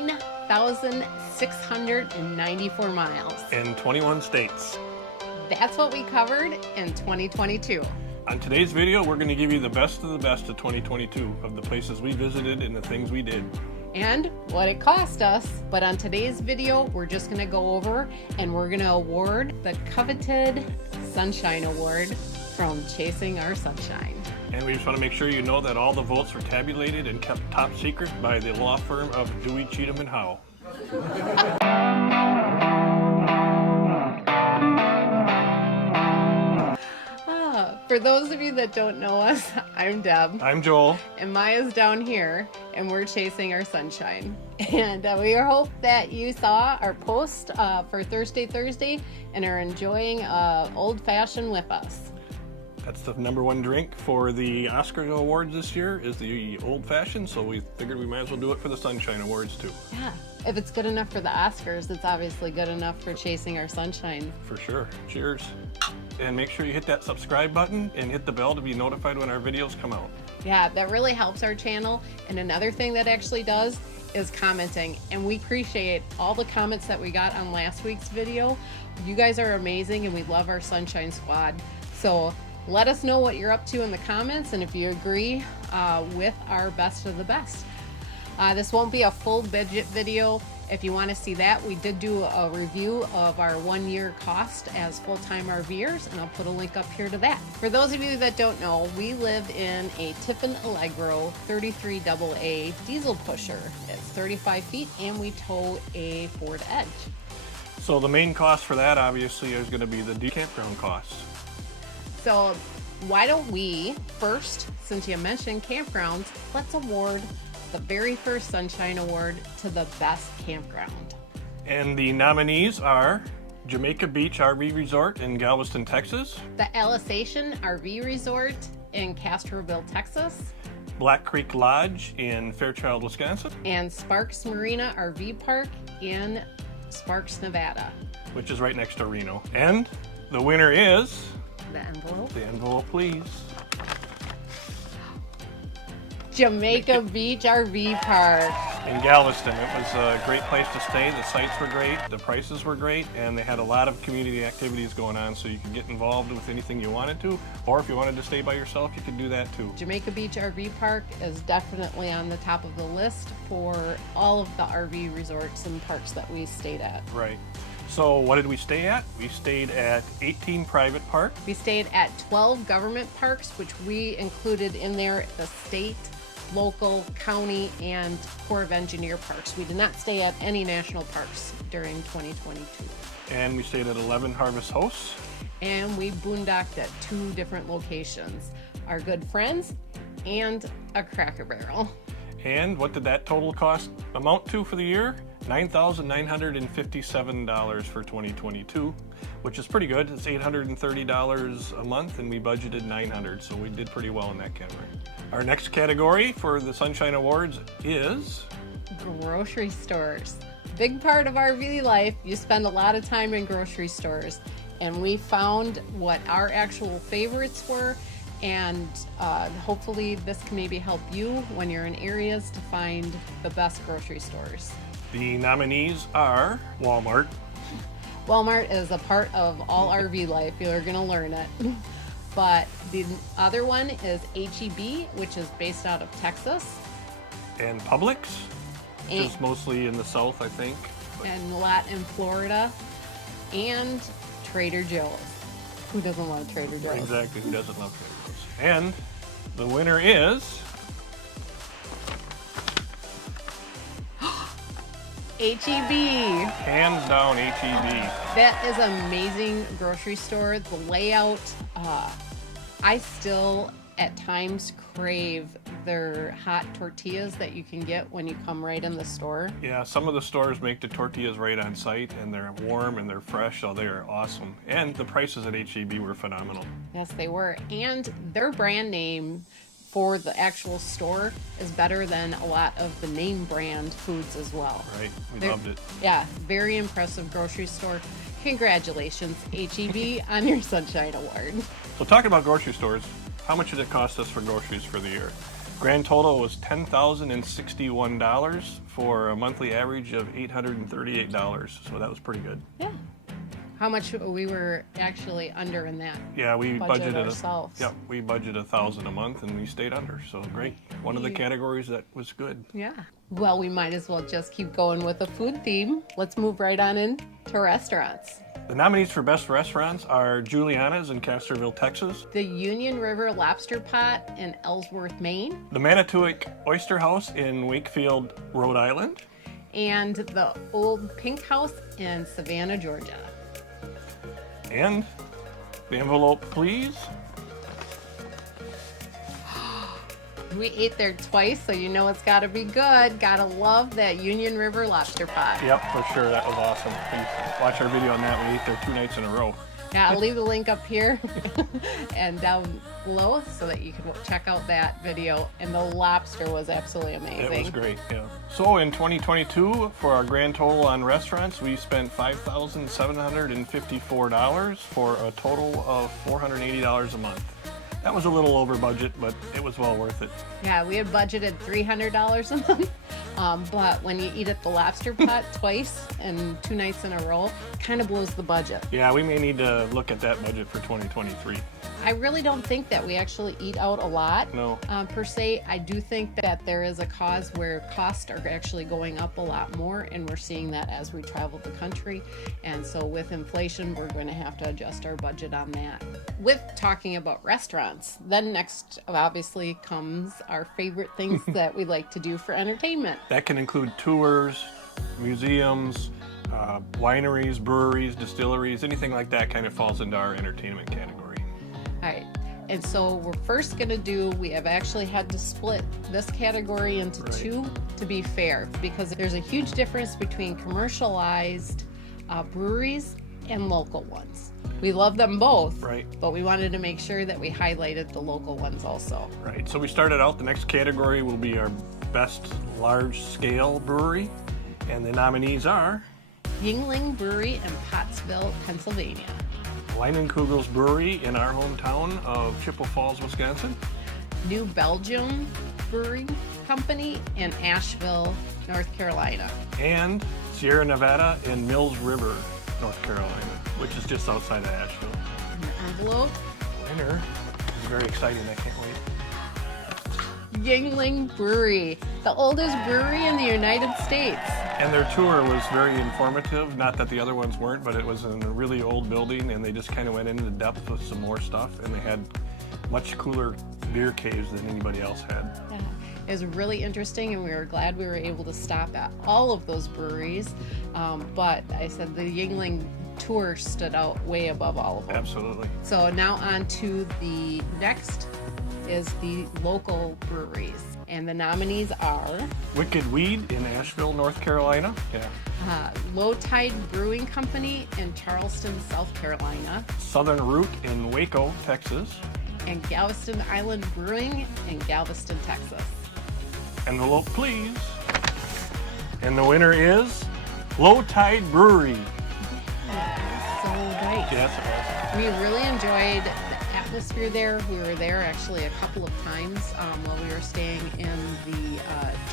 9,694 miles. In 21 states. That's what we covered in 2022. On today's video, we're going to give you the best of 2022 of the places we visited and the things we did. And what it cost us. But on today's video, we're just going to go over and we're going to award the coveted Sunshine Award from Chasing Our Sunshine. And we just want to make sure you know that all the votes were tabulated and kept top secret by the law firm of Dewey, Cheatham & Howe. For those of you that don't know us, I'm Deb. I'm Joel. And Maya's down here, and we're chasing our sunshine. And we hope that you saw our post for Thursday, and are enjoying Old Fashioned with us. That's the #1 drink for the Oscar Awards this year, is the Old Fashioned, so we figured we might as well do it for the Sunshine Awards too. Yeah, if it's good enough for the Oscars, it's obviously good enough for Chasing Our Sunshine. For sure. Cheers. And make sure you hit that subscribe button and hit the bell to be notified when our videos come out. Yeah, that really helps our channel. And another thing that actually does is commenting. And we appreciate all the comments that we got on last week's video. You guys are amazing and we love our Sunshine Squad. So let us know what you're up to in the comments and if you agree with our best of the best. This won't be a full budget video. If you want to see that, we did do a review of our 1-year cost as full-time RVers, and I'll put a link up here to that. For those of you that don't know, we live in a Tiffin Allegro 33AA diesel pusher. It's 35 feet, and we tow a Ford Edge. So the main cost for that, obviously, is going to be the campground costs. So why don't we, first, since you mentioned campgrounds, let's award the very first Sunshine Award to the best campground. And the nominees are Jamaica Beach RV Resort in Galveston, Texas. The Alisation RV Resort in Castroville, Texas. Black Creek Lodge in Fairchild, Wisconsin. And Sparks Marina RV Park in Sparks, Nevada. Which is right next to Reno. And the winner is... The envelope. The envelope, please. Jamaica Beach RV Park. In Galveston. It was a great place to stay. The sites were great, the prices were great, and they had a lot of community activities going on, so you could get involved with anything you wanted to, or if you wanted to stay by yourself, you could do that too. Jamaica Beach RV Park is definitely on the top of the list for all of the RV resorts and parks that we stayed at. Right. So what did we stay at? We stayed at 18 private parks. We stayed at 12 government parks, which we included in there the state, local, county, and Corps of Engineer parks. We did not stay at any national parks during 2022. And we stayed at 11 Harvest Hosts. And we boondocked at 2 different locations, our good friends and a Cracker Barrel. And what did that total cost amount to for the year? $9,957 for 2022, which is pretty good. It's $830 a month, and we budgeted $900, so we did pretty well in that category. Our next category for the Sunshine Awards is... grocery stores. Big part of RV life, you spend a lot of time in grocery stores, and we found what our actual favorites were, and hopefully this can maybe help you when you're in areas to find the best grocery stores. The nominees are Walmart. Walmart is a part of all RV life. You're going to learn it. But the other one is H-E-B, which is based out of Texas. And Publix, which is mostly in the South, I think. And Lat in Florida. And Trader Joe's. Who doesn't love Trader Joe's? Exactly, who doesn't love Trader Joe's? And the winner is... H-E-B. Hands down, H-E-B. That is an amazing grocery store. The layout, I still at times crave their hot tortillas that you can get when you come right in the store. Yeah, some of the stores make the tortillas right on site, and they're warm and they're fresh, so they're awesome. And the prices at H-E-B were phenomenal. Yes, they were. And their brand name for the actual store is better than a lot of the name brand foods as well. Right, we loved it. Yeah, very impressive grocery store. Congratulations, H-E-B, on your Sunshine Award. So talking about grocery stores, how much did it cost us for groceries for the year? Grand total was $10,061 for a monthly average of $838. So that was pretty good. Yeah. How much we were actually under in that? Yeah, we budgeted ourselves. Yep, we budgeted $1,000 a month, and we stayed under. So great. One of the categories that was good. Yeah. Well, we might as well just keep going with the food theme. Let's move right on into restaurants. The nominees for best restaurants are Juliana's in Castroville, Texas, The Union River Lobster Pot in Ellsworth, Maine, the Manitowoc Oyster House in Wakefield, Rhode Island, and the Old Pink House in Savannah, Georgia. and the envelope, please. We ate there twice, so you know it's got to be good. Gotta love that Union River Lobster Pot. Yep, for sure. That was awesome. Please watch our video on that. We ate there 2 nights in a row. Yeah, I'll leave the link up here and down below so that you can check out that video. And the lobster was absolutely amazing. It was great, yeah. So in 2022, for our grand total on restaurants, we spent $5,754 for a total of $480 a month. That was a little over budget, but it was well worth it. Yeah, we had budgeted $300 a month, but when you eat at the Lobster Pot twice and 2 nights in a row, kind of blows the budget. Yeah, we may need to look at that budget for 2023. I really don't think that we actually eat out a lot. No. Per se, I do think that there is a cause where costs are actually going up a lot more, and we're seeing that as we travel the country. And so with inflation, we're going to have to adjust our budget on that. With talking about restaurants, then next obviously comes our favorite things that we like to do for entertainment. That can include tours, museums, wineries, breweries, distilleries, anything like that kind of falls into our entertainment category. All right. And so we're first going to do, we have actually had to split this category into two to be fair, because there's a huge difference between commercialized breweries and local ones. We love them both, Right. but we wanted to make sure that we highlighted the local ones also. Right, so we started out, the next category will be our best large-scale brewery, and the nominees are Yingling Brewery in Pottsville, Pennsylvania. Leinenkugel's Brewery in our hometown of Chippewa Falls, Wisconsin, New Belgium Brewing Company in Asheville, North Carolina. and Sierra Nevada in Mills River, North Carolina, which is just outside of Asheville. An envelope. Winner is very exciting, I can't wait. Yingling Brewery, the oldest brewery in the United States. And their tour was very informative, not that the other ones weren't, but it was in a really old building, and they just kind of went into depth with some more stuff, and they had much cooler beer caves than anybody else had. Yeah. It was really interesting, and we were glad we were able to stop at all of those breweries. But I said the Yingling tour stood out way above all of them. Absolutely. So now on to the next is the local breweries. And the nominees are Wicked Weed in Asheville, North Carolina. Yeah. Low Tide Brewing Company in Charleston, South Carolina, Southern Root in Waco, Texas. and Galveston Island Brewing in Galveston, Texas. Envelope, please. And the winner is Low Tide Brewery. So right. Yes, it We really enjoyed the atmosphere there. We were there actually a couple of times while we were staying in the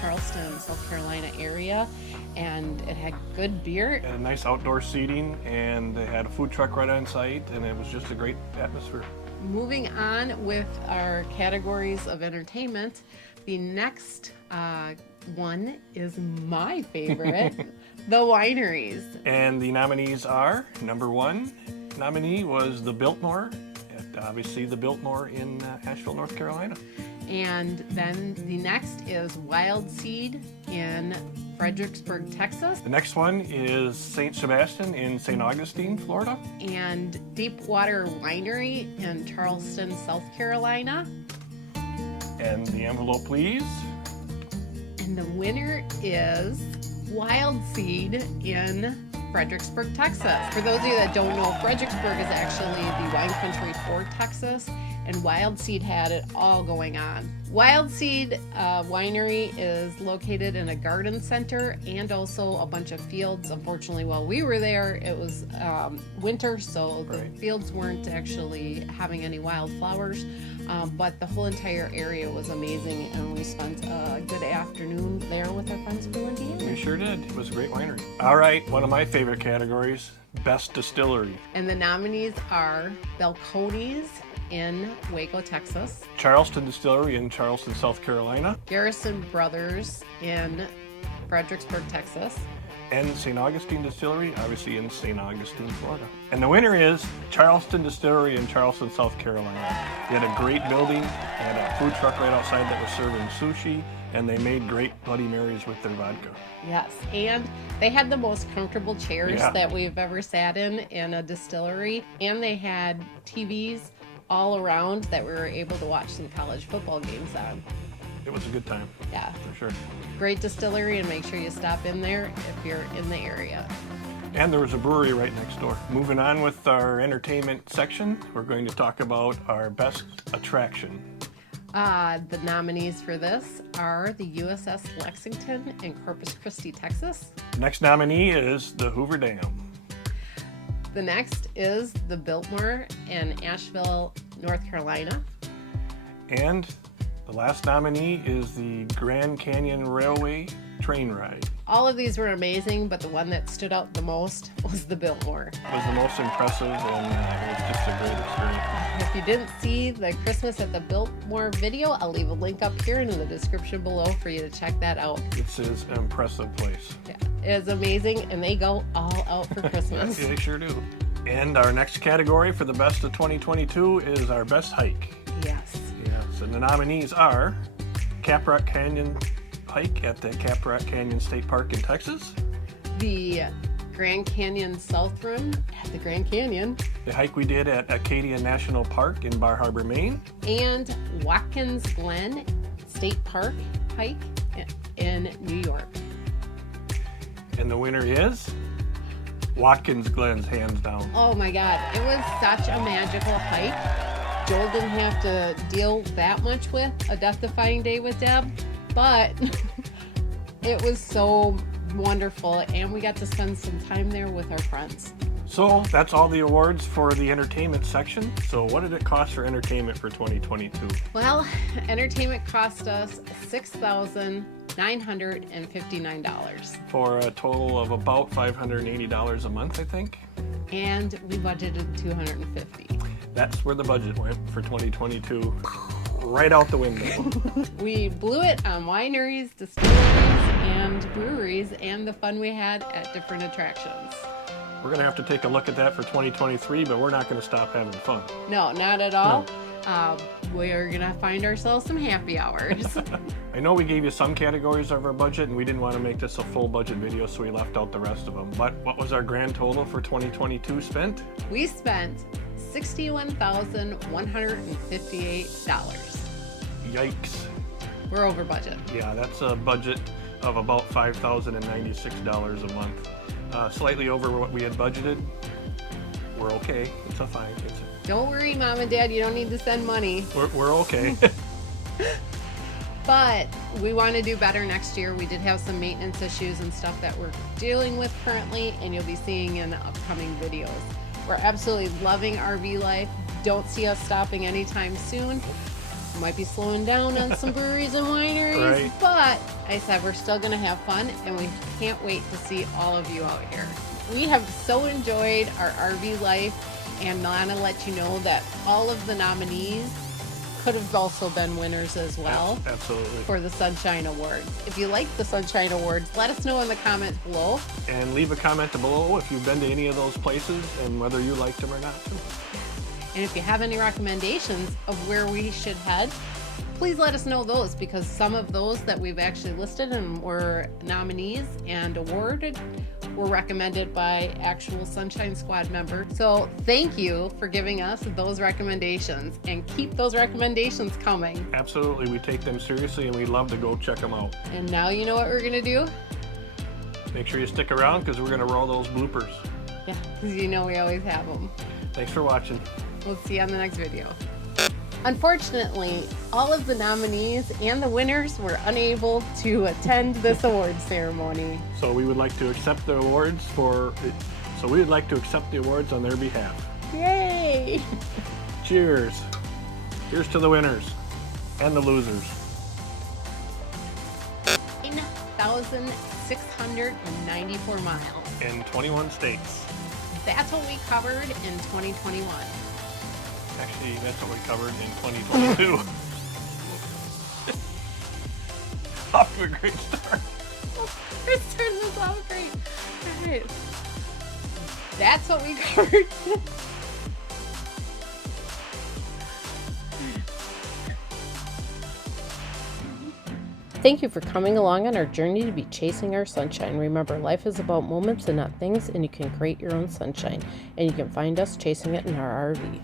Charleston, South Carolina area, and it had good beer. was. Had a nice outdoor seating, and they had a food truck right on site, and it was just a great atmosphere. Moving on with our categories of entertainment, the next one is my favorite, the wineries. And the nominees are, number 1 nominee was the Biltmore, obviously the Biltmore in Asheville, North Carolina. And then the next is Wild Seed in Fredericksburg, Texas. The next one is St. Sebastian in St. Augustine, Florida. And Deepwater Winery in Charleston, South Carolina. And the envelope, please. And the winner is Wild Seed in Fredericksburg, Texas. For those of you that don't know, Fredericksburg is actually the wine country for Texas. and Wild Seed had it all going on. Wild Seed Winery is located in a garden center and also a bunch of fields. Unfortunately, while we were there, it was winter, so the fields weren't actually having any wildflowers. But the whole entire area was amazing, and we spent a good afternoon there with our friends from Indiana. We sure did. It was a great winery. All right, one of my favorite categories, Best Distillery. And the nominees are Belcones in Waco, Texas, Charleston Distillery in Charleston, South Carolina, Garrison Brothers in Fredericksburg, Texas, and St. Augustine Distillery, obviously in St. Augustine, Florida. And the winner is Charleston Distillery in Charleston, South Carolina. They had a great building, they had a food truck right outside that was serving sushi, and they made great Bloody Marys with their vodka. Yes, and they had the most comfortable chairs that we've ever sat in a distillery, and they had TVs all around that we were able to watch some college football games on. It was a good time. Yeah. For sure. Great distillery, and make sure you stop in there if you're in the area. And there was a brewery right next door. Moving on with our entertainment section, we're going to talk about our best attraction. The nominees for this are the USS Lexington in Corpus Christi, Texas. Next nominee is the Hoover Dam. The next is the Biltmore in Asheville, North Carolina. And the last nominee is the Grand Canyon Railway train ride. All of these were amazing, but the one that stood out the most was the Biltmore. It was the most impressive, and it was just a great experience. If you didn't see the Christmas at the Biltmore video, I'll leave a link up here and in the description below for you to check that out. It's an impressive place. Yeah, it is amazing, and they go all out for Christmas. They sure do. And our next category for the best of 2022 is our best hike. Yes. Yes, and the nominees are Caprock Canyon hike at the Caprock Canyon State Park in Texas, The Grand Canyon South Rim at the Grand Canyon, the hike we did at Acadia National Park in Bar Harbor, Maine, and Watkins Glen State Park hike in New York. and the winner is Watkins Glen's, hands down. Oh my God, it was such a magical hike. Joel didn't have to deal that much with a death-defying day with Deb, but it was so wonderful, and we got to spend some time there with our friends. So that's all the awards for the entertainment section. So what did it cost for entertainment for 2022? Well, entertainment cost us $6,959, For a total of about $580 a month, I think. and we budgeted $250. That's where the budget went for 2022. Right out the window. We blew it on wineries, distilleries, and breweries, and the fun we had at different attractions. We're going to have to take a look at that for 2023, but we're not going to stop having fun. No, not at all. We're going to find ourselves some happy hours. I know we gave you some categories of our budget, and we didn't want to make this a full budget video, so we left out the rest of them. But what was our grand total for 2022 spent? We spent $61,158. Yikes. We're over budget. Yeah, that's a budget of about $5,096 a month. Slightly over what we had budgeted. We're okay. It's a fine. Don't worry, Mom and Dad, you don't need to send money. We're okay. But we want to do better next year. We did have some maintenance issues and stuff that we're dealing with currently, and you'll be seeing in upcoming videos. We're absolutely loving RV life. Don't see us stopping anytime soon. We might be slowing down on some breweries and wineries, Right. but I said we're still going to have fun, and we can't wait to see all of you out here. We have so enjoyed our RV life, and I want to let you know that all of the nominees could have also been winners as well. Absolutely. For the Sunshine Awards. If you like the Sunshine Awards, let us know in the comments below. And leave a comment below if you've been to any of those places and whether you liked them or not. And if you have any recommendations of where we should head, please let us know those, because some of those that we've actually listed and were nominees and awarded were recommended by actual Sunshine Squad members. So thank you for giving us those recommendations, and keep those recommendations coming. Absolutely. We take them seriously, and we'd love to go check them out. And now you know what we're going to do? Make sure you stick around, because we're going to roll those bloopers. Yeah, because you know we always have them. Thanks for watching. We'll see you on the next video. Unfortunately, all of the nominees and the winners were unable to attend this award ceremony. So we would like to accept the awards on their behalf. Yay! Cheers. Cheers to the winners and the losers. 9,694 miles. In 21 states. That's what we covered in 2021. Actually, that's what we covered in 2022. Off to a great start. Let's turn this off great. All right. That's what we covered. Thank you for coming along on our journey to be chasing our sunshine. Remember, life is about moments and not things, and you can create your own sunshine. And you can find us chasing it in our RV.